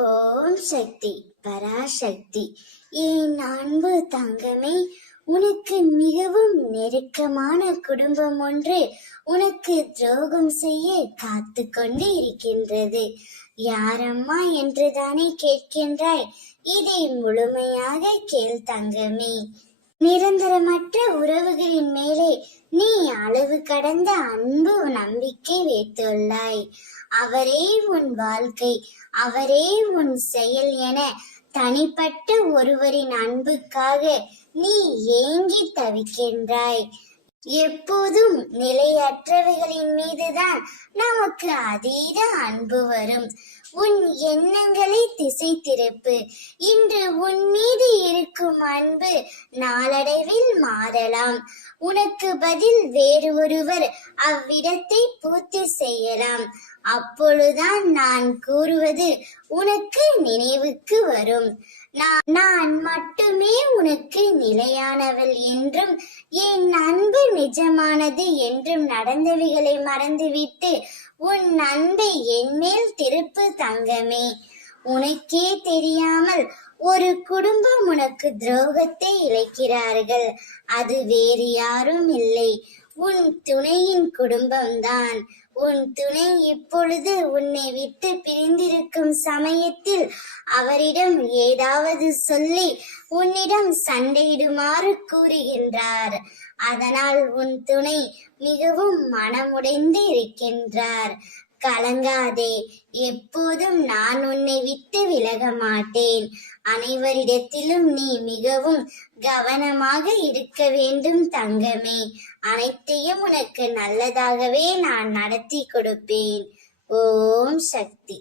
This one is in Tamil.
ஓம் சக்தி பராசக்தி. என் அன்பு தங்கமே, உனக்கு மிகவும் நெருக்கமான குடும்பம் ஒன்று உனக்கு துரோகம் செய்ய காத்து கொண்டு இருக்கின்றது. யாரம்மா என்றுதானே கேட்கின்றாய்? இதை முழுமையாக கேள் தங்கமே. நிரந்தரமற்ற உறவுகளின் மேலே நீ அளவு கடந்த அன்பு நம்பிக்கை வைத்துள்ளாய். அவரே உன் வாழ்க்கை, அவரே உன் செயல் என தனிப்பட்ட ஒருவரின் அன்புக்காக நீ ஏங்கி தவிக்கின்றாய். எப்போதும் நிலையற்றவைகளின் மீதுதான் நமக்கு அதீத அன்பு வரும். உன் எண்ணங்களை திசை திருப்பு. இன்று உன் மீது இருக்கும் அன்பு நாளடைவில் மாறலாம். உனக்கு பதில் வேறு ஒருவர் அவ்விடத்தை பூர்த்தி செய்யலாம். அப்பொழுதுதான் நான் கூறுவது உனக்கு நினைவுக்கு வரும். நான் மட்டுமே உனக்கு நிலையானவள் என்றும் என் அன்பு நிஜமானது என்றும் நடந்தவைகளை மறந்துவிட்டு உன் அன்பை என்மேல் திருப்பு தங்கமே. உனக்கே தெரியாமல் ஒரு குடும்பம் உனக்கு துரோகத்தை இழைக்கிறார்கள். அது வேறு யாரும் இல்லை, உன் துணையின் குடும்பம்தான். உன் துணை இப்பொழுது உன்னை விட்டு பிரிந்திருக்கும் சமயத்தில் அவரிடம் ஏதாவது சொல்லி உன்னிடம் சண்டையிடுமாறு கூறுகின்றார். அதனால் உன் துணை மிகவும் மனமுடைந்து இருக்கின்றார். கலங்காதே, எப்போதும் நான் உன்னை விட்டு விலக மாட்டேன். அனைவரிடத்திலும் நீ மிகவும் கவனமாக இருக்க வேண்டும் தங்கமே. அனைத்தையும் உனக்கு நல்லதாகவே நான் நடத்தி கொடுப்பேன். ஓம் சக்தி.